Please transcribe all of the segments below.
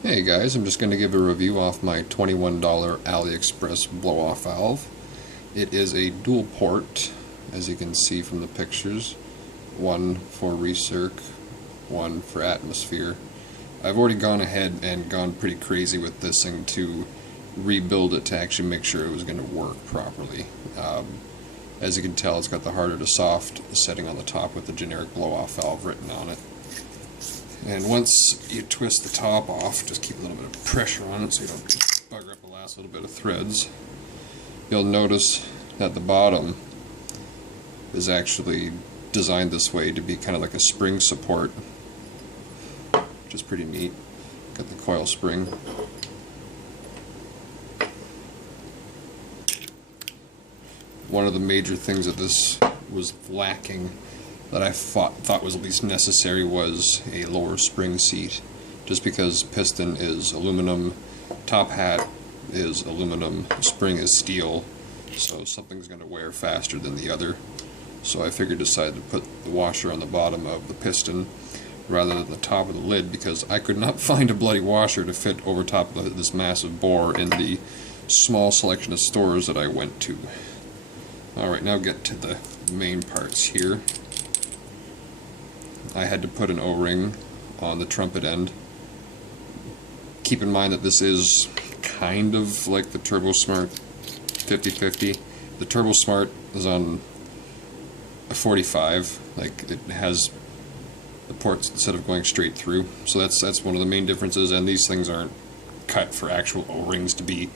Hey guys, I'm just going to give a review off my $21 Aliexpress blow-off valve. It is a dual port, as you can see from the pictures. One for recirc, one for atmosphere. I've already gone ahead and gone pretty crazy with this thing to rebuild it to actually make sure it was going to work properly. As you can tell, it's got the harder to soft setting on the top with the generic blow-off valve written on it. And once you twist the top off, just keep a little bit of pressure on it so you don't bugger up the last little bit of threads. You'll notice that the bottom is actually designed this way to be kind of like a spring support, which is pretty neat. Got the coil spring. One of the major things that this was lacking that I thought was at least necessary was a lower spring seat, just because piston is aluminum, top hat is aluminum, spring is steel, so something's going to wear faster than the other. So I decided to put the washer on the bottom of the piston rather than the top of the lid, because I could not find a bloody washer to fit over top of this massive bore in the small selection of stores that I went to. Alright, now get to the main parts here. I had to put an O-ring on the trumpet end. Keep in mind that this is kind of like the turbosmart 50/50. The turbosmart is on a 45, like it has the ports instead of going straight through. So that's one of the main differences, and these things aren't cut for actual O-rings to be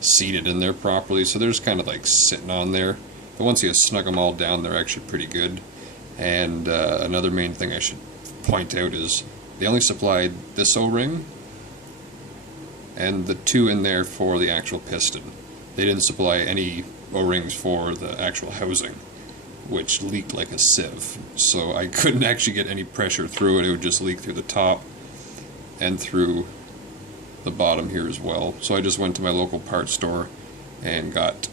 seated in there properly, so they're just kind of like sitting on there. But once you snug them all down, they're actually pretty good. And another main thing I should point out is they only supplied this O-ring and the two in there for the actual piston. They didn't supply any O-rings for the actual housing, which leaked like a sieve. So I couldn't actually get any pressure through it. It would just leak through the top and through the bottom here as well. So I just went to my local parts store and got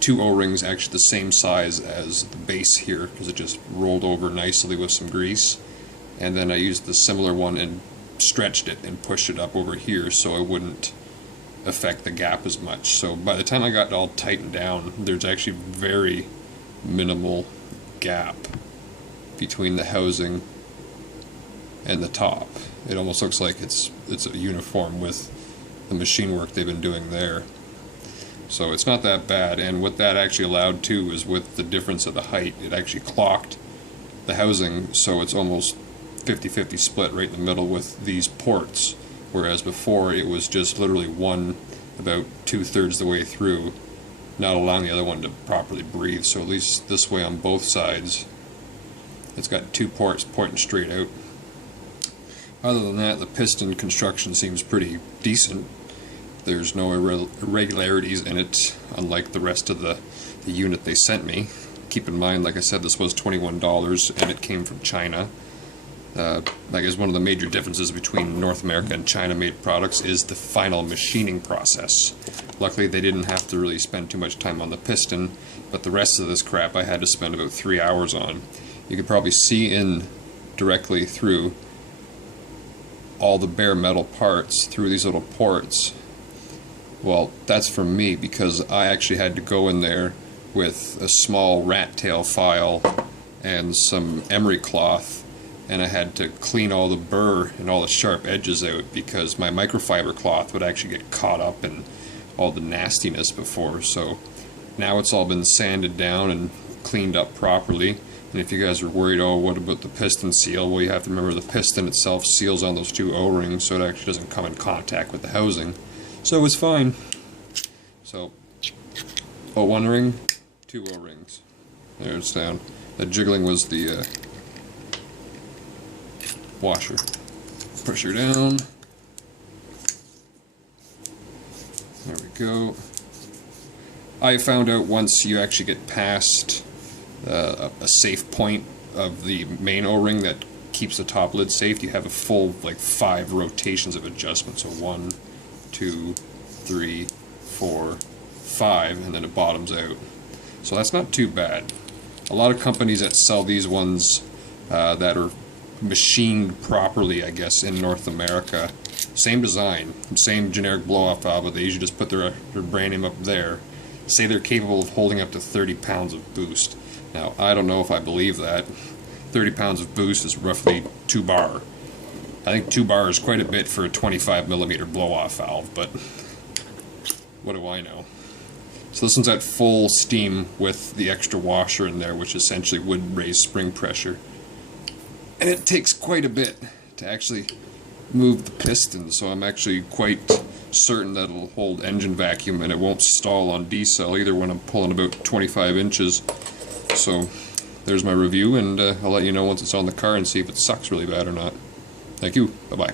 two O-rings actually the same size as the base here, because it just rolled over nicely with some grease, and then I used the similar one and stretched it and pushed it up over here so it wouldn't affect the gap as much. So by the time I got it all tightened down, there's actually very minimal gap between the housing and the top. It almost looks like it's a uniform with the machine work they've been doing there. So it's not that bad, and what that actually allowed too is with the difference of the height, it actually clocked the housing, so it's almost 50-50 split right in the middle with these ports, whereas before it was just literally one about 2/3 the way through, not allowing the other one to properly breathe. So at least this way on both sides it's got two ports pointing straight out. Other than that, the piston construction seems pretty decent. There's no irregularities in it, unlike the rest of the unit they sent me. Keep in mind, like I said, this was $21 and it came from China. I guess one of the major differences between North America and China-made products is the final machining process. Luckily, they didn't have to really spend too much time on the piston, but the rest of this crap I had to spend about 3 hours on. You could probably see in directly through all the bare metal parts through these little ports. Well, that's for me, because I actually had to go in there with a small rat tail file and some emery cloth, and I had to clean all the burr and all the sharp edges out, because my microfiber cloth would actually get caught up in all the nastiness before. So now it's all been sanded down and cleaned up properly. And if you guys are worried, oh, what about the piston seal? Well, you have to remember the piston itself seals on those two O-rings, so it actually doesn't come in contact with the housing. So it was fine. So, one ring, two O-rings. There it's down. The jiggling was the washer. Push her down. There we go. I found out once you actually get past a safe point of the main O-ring that keeps the top lid safe, you have a full like 5 rotations of adjustment. So 1, 2, 3, 4, 5, and then it bottoms out. So that's not too bad. A lot of companies that sell these ones that are machined properly, I guess, in North America, Same design, same generic blow-off valve, but they usually just put their brand name up there. Say they're capable of holding up to 30 pounds of boost. Now, I don't know if I believe that. 30 pounds of boost is roughly 2 bar. I think 2 bar is quite a bit for a 25mm blow-off valve, but what do I know? So this one's at full steam with the extra washer in there, which essentially would raise spring pressure. And it takes quite a bit to actually move the piston, so I'm actually quite certain that it'll hold engine vacuum and it won't stall on decel either when I'm pulling about 25 inches. So there's my review, and I'll let you know once it's on the car and see if it sucks really bad or not. Thank you. Bye-bye.